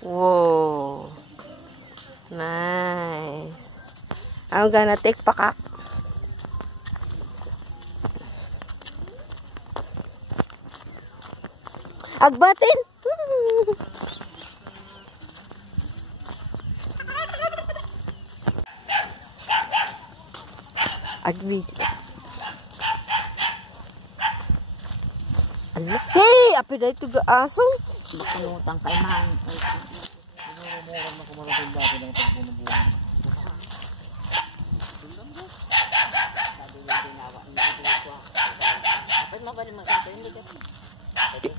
Whoa. Nice. I'm gonna take pakak. Agbatin! Agbit. Ano? Hey! Api na ito ga aso? Makalutang kay man.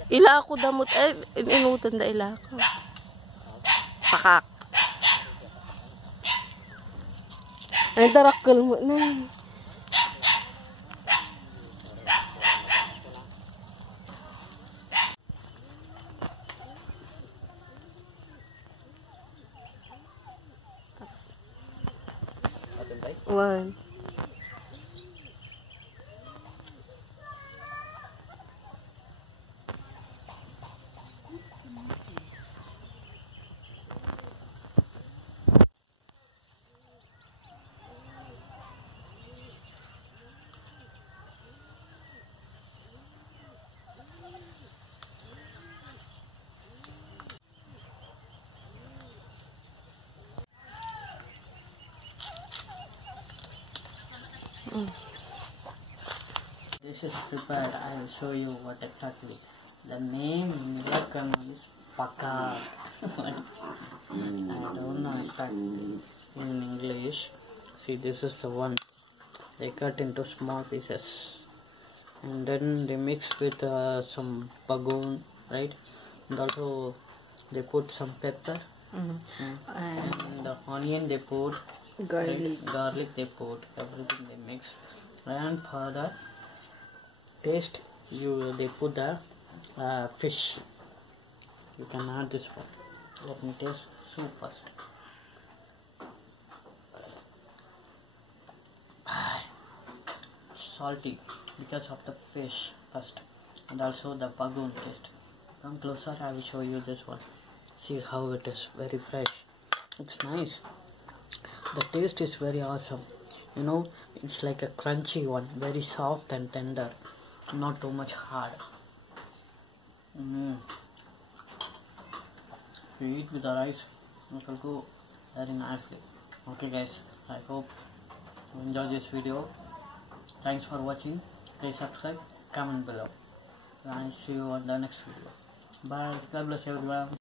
Ila ako damot. Ay, inutan da ila ako. Pakak. Ay, darakal mo na. One. This is prepared. I will show you what exactly. The name in Ilocano is Pakak. I don't know exactly in English. See, this is the one. They cut into small pieces, and then they mix with some bagoong, right? And also they put some pepper, and the onion they put, Garlic. right? Garlic they put, everything they mix. And for the taste, they put the fish. You can add this one. Let me taste soup first. Salty because of the fish first, and also the bagoong taste. Come closer, I will show you this one. See how it is, very fresh. It's nice. The taste is very awesome. You know, it's like a crunchy one, very soft and tender, not too much hard. If you eat with the rice, it will go very nicely. Okay guys, I hope you enjoy this video. Thanks for watching. Please subscribe, comment below, and see you on the next video. Bye. God bless everyone.